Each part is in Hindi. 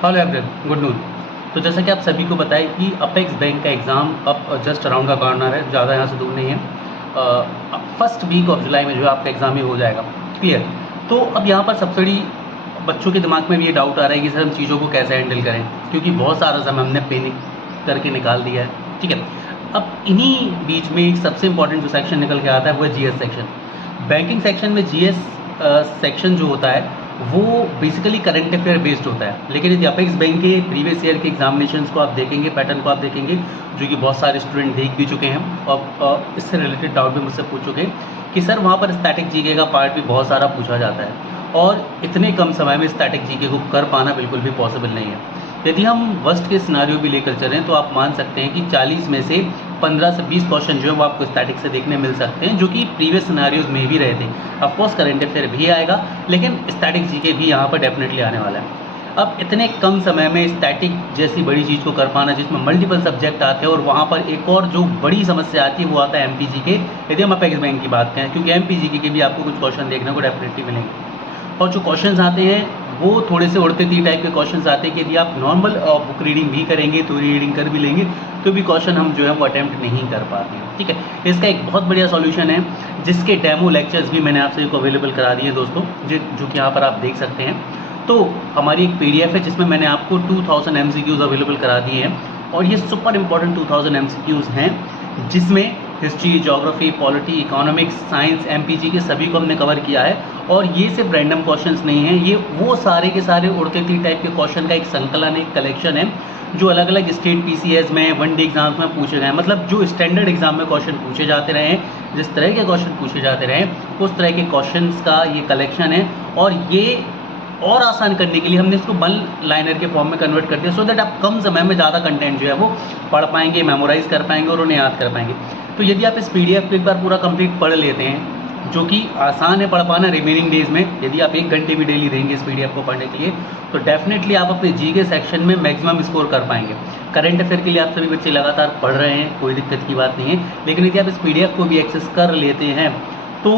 Hello everyone, good noon. तो जैसा कि आप सभी को पता है कि अपेक्स बैंक का एग्ज़ाम अब जस्ट अराउंड का कॉर्नर है, ज़्यादा यहाँ से दूर नहीं है। फर्स्ट वीक ऑफ जुलाई में जो है आपका एग्ज़ाम ही हो जाएगा, क्लियर। तो अब यहाँ पर सबसे बड़ी बच्चों के दिमाग में भी ये डाउट आ रहा है कि सर हम चीज़ों को कैसे हैंडल करें, क्योंकि बहुत सारा समय हमने पेनिक करके निकाल दिया है, ठीक है। अब इन्हीं बीच में एक सबसे इंपॉर्टेंट जो सेक्शन निकल के आता है वो है जीएस सेक्शन। बैंकिंग सेक्शन में जीएस सेक्शन जो होता है वो बेसिकली करंट अफेयर बेस्ड होता है, लेकिन यदि अपेक्स बैंक के प्रीवियस ईयर के एग्जामिनेशंस को आप देखेंगे, पैटर्न को आप देखेंगे, जो कि बहुत सारे स्टूडेंट देख भी चुके हैं और इससे रिलेटेड डाउट भी मुझसे पूछ चुके हैं कि सर वहाँ पर स्टैटिक जीके का पार्ट भी बहुत सारा पूछा जाता है और इतने कम समय में स्टैटिक जीके को कर पाना बिल्कुल भी पॉसिबल नहीं है। यदि हम वर्स्ट के सिनारियो भी लेकर चलें तो आप मान सकते हैं कि 40 में से 15 से 20 क्वेश्चन जो है वो आपको स्टैटिक से देखने मिल सकते हैं, जो कि प्रीवियस सिनारियोज में भी रहे थे। ऑफकोर्स करंट अफेयर भी आएगा, लेकिन स्टैटिक जीके भी यहाँ पर डेफिनेटली आने वाला है। अब इतने कम समय में स्टैटिक जैसी बड़ी चीज़ को कर पाना, जिसमें मल्टीपल सब्जेक्ट आते हैं, और वहाँ पर एक और जो बड़ी समस्या आती है वो आता है एमपीजीके। यदि हम अपेक्स बैंक की बात करें, क्योंकि एमपीजीके के भी आपको कुछ क्वेश्चन देखने को डेफिनेटली मिलेंगे, और जो क्वेश्चंस आते हैं वो थोड़े से उड़ते तीर टाइप के क्वेश्चंस आते हैं कि यदि आप नॉर्मल बुक रीडिंग भी करेंगे, तो रीडिंग कर भी लेंगे, तो भी क्वेश्चन हम जो है वो अटैम्प्ट नहीं कर पाते हैं, ठीक है। इसका एक बहुत बढ़िया सॉल्यूशन है, जिसके डेमो लेक्चर्स भी मैंने आप सभी को अवेलेबल करा दिए दोस्तों, जो कि यहाँ पर आप देख सकते हैं। तो हमारी एक पीडीएफ है जिसमें मैंने आपको 2000 एमसीक्यूज़ अवेलेबल करा दिए हैं, और ये सुपर इंपॉर्टेंट 2000 एमसीक्यूज़ हैं, जिसमें history, geography, polity, economics, science, MPG के सभी को हमने कवर किया है। और ये सिर्फ रैंडम क्वेश्चंस नहीं हैं, ये वो सारे के सारे उड़ते तीर टाइप के क्वेश्चन का एक संकलन, एक कलेक्शन है, जो अलग अलग स्टेट पीसीएस में, वनडे एग्जाम्स में पूछे गए हैं। मतलब जो स्टैंडर्ड एग्जाम में क्वेश्चन पूछे जाते रहे हैं, जिस तरह के क्वेश्चन पूछे जाते रहे हैं, उस तरह के क्वेश्चन का ये कलेक्शन है। और ये और आसान करने के लिए हमने इसको वन लाइनर के फॉर्म में कन्वर्ट कर दिया, सो दैट आप कम समय में ज़्यादा कंटेंट जो है वो पढ़ पाएंगे, मेमोराइज कर पाएंगे और उन्हें याद कर पाएंगे। तो यदि आप इस पीडीएफ को एक बार पूरा कंप्लीट पढ़ लेते हैं, जो कि आसान है पढ़ पाना रिमेनिंग डेज में, यदि आप 1 घंटे भी डेली देंगे इस पीडीएफ को पढ़ने के लिए, तो डेफिनेटली आप अपने जीके सेक्शन में मैक्सिमम स्कोर कर पाएंगे। करंट अफेयर के लिए आप सभी बच्चे लगातार पढ़ रहे हैं, कोई दिक्कत की बात नहीं है, लेकिन यदि आप इस पीडीएफ को भी एक्सेस कर लेते हैं तो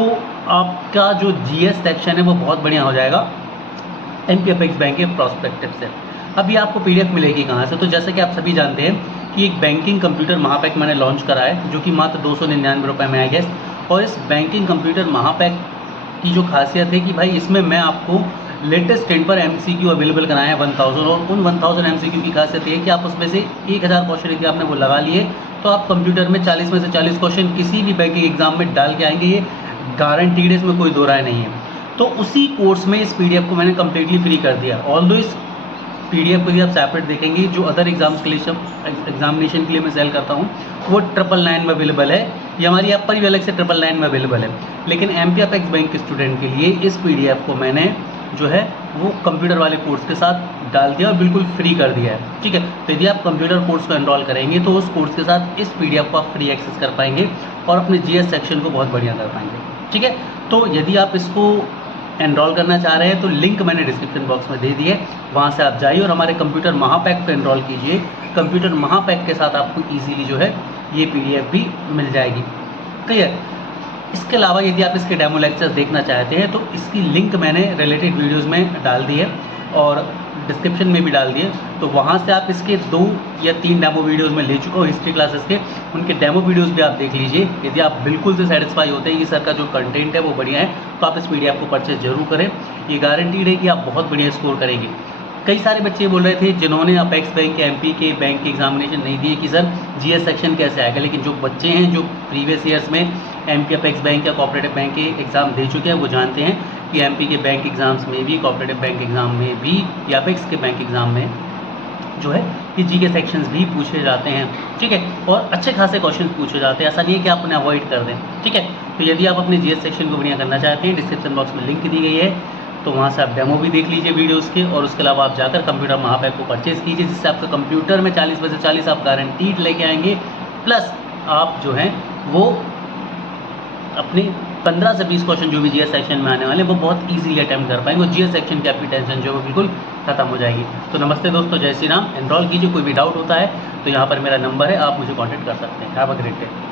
आपका जो जीएस सेक्शन है वो बहुत बढ़िया हो जाएगा एमपी अपेक्स बैंक के प्रोस्पेक्टिव से। अभी आपको पीडीएफ मिलेगी कहाँ से? तो जैसे कि आप सभी जानते हैं कि एक बैंकिंग कंप्यूटर महापैक मैंने लॉन्च करा है, जो कि मात्र 299 रुपये में, आई गेस। और इस बैंकिंग कंप्यूटर महापैक की जो खासियत है कि भाई इसमें मैं आपको लेटेस्ट ट्रेंड पर एमसीक्यू अवेलेबल कराए हैं 1000, और उन 1000 एमसीक्यू की खासियत ये है कि आप उसमें से 1000 क्वेश्चन यदि आपने वो लगा लिए, तो आप कंप्यूटर में 40 में से 40 क्वेश्चन किसी भी बैंकिंग एग्जाम में डाल के आएंगे, ये गारंटीड है, इसमें कोई दो राय नहीं है। तो उसी कोर्स में इस पीडीएफ को मैंने कम्प्लीटली फ्री कर दिया। ऑल्दो इस पीडीएफ को यदि आप सेपरेट देखेंगे, जो अदर एग्जाम्स के लिए, एग्जामिनेशन के लिए मैं सेल करता हूँ, वो 999 में अवेलेबल है, ये हमारी ऐप पर भी अलग से 999 में अवेलेबल है। लेकिन एमपी अपेक्स बैंक के स्टूडेंट के लिए इस पीडीएफ को मैंने जो है वो कंप्यूटर वाले कोर्स के साथ डाल दिया और बिल्कुल फ्री कर दिया है, ठीक है। तो यदि आप कंप्यूटर कोर्स को एनरोल करेंगे तो उस कोर्स के साथ इस पीडीएफ को आप फ्री एक्सेस कर पाएंगे और अपने जीएस सेक्शन को बहुत बढ़िया कर पाएंगे, ठीक है। तो यदि आप इसको एनरोल करना चाह रहे हैं तो लिंक मैंने डिस्क्रिप्शन बॉक्स में दे दी है, वहाँ से आप जाइए और हमारे कंप्यूटर महापैक पे एनरोल कीजिए। कंप्यूटर महापैक के साथ आपको इजीली जो है ये पीडीएफ भी मिल जाएगी, क्लियर। इसके अलावा यदि आप इसके डेमो लेक्चर्स देखना चाहते हैं तो इसकी लिंक मैंने रिलेटेड वीडियोज़ में डाल दी है और डिस्क्रिप्शन में भी डाल दिए, तो वहाँ से आप इसके 2 या 3 डेमो वीडियोस में ले चुका हूँ हिस्ट्री क्लासेस के, उनके डेमो वीडियोस भी आप देख लीजिए। यदि आप बिल्कुल से सेटिस्फाई होते हैं कि सर का जो कंटेंट है वो बढ़िया है, तो आप इस पीडीएफ को परचेज जरूर करें। ये गारंटीड है कि आप बहुत बढ़िया स्कोर करेंगे। कई सारे बच्चे बोल रहे थे जिन्होंने अपेक्स बैंक के एमपी के बैंक के एग्जामिनेशन नहीं दिए कि सर जीएस सेक्शन कैसे आएगा, लेकिन जो बच्चे हैं जो प्रीवियस ईयर्स में एमपी अपेक्स बैंक या कोऑपरेटिव बैंक के एग्ज़ाम दे चुके हैं, वो जानते हैं कि एमपी के बैंक एग्ज़ाम्स में भी, कोऑपरेटिव बैंक एग्ज़ाम में भी या अपेक्स के बैंक एग्ज़ाम में जो है ये जीके सेक्शंस भी पूछे जाते हैं, ठीक है। और अच्छे खासे क्वेश्चन पूछे जाते हैं, ऐसा नहीं है कि आप उन्हें अवॉइड कर दें, ठीक है। तो यदि आप अपने जीएस सेक्शन को बढ़िया करना चाहते हैं, डिस्क्रिप्शन बॉक्स में लिंक दी गई है, तो वहाँ से आप डेमो भी देख लीजिए वीडियोस के, और उसके अलावा आप जाकर कंप्यूटर महापैक को परचेज़ कीजिए, जिससे आपका कंप्यूटर में 40 में से 40 आप गारंटीड लेके आएंगे। प्लस आप जो हैं वो अपने 15 से 20 क्वेश्चन जो भी जीएस सेक्शन में आने वाले वो बहुत इजीली अटैम्प्ट कर पाएंगे, और जीएस सेक्शन की आपकी टेंशन जो है वो बिल्कुल खत्म हो जाएगी। तो नमस्ते दोस्तों, जय श्री राम। एनरोल कीजिए, कोई भी डाउट होता है तो यहाँ पर मेरा नंबर है, आप मुझे कॉन्टैक्ट कर सकते हैं। Have a great day.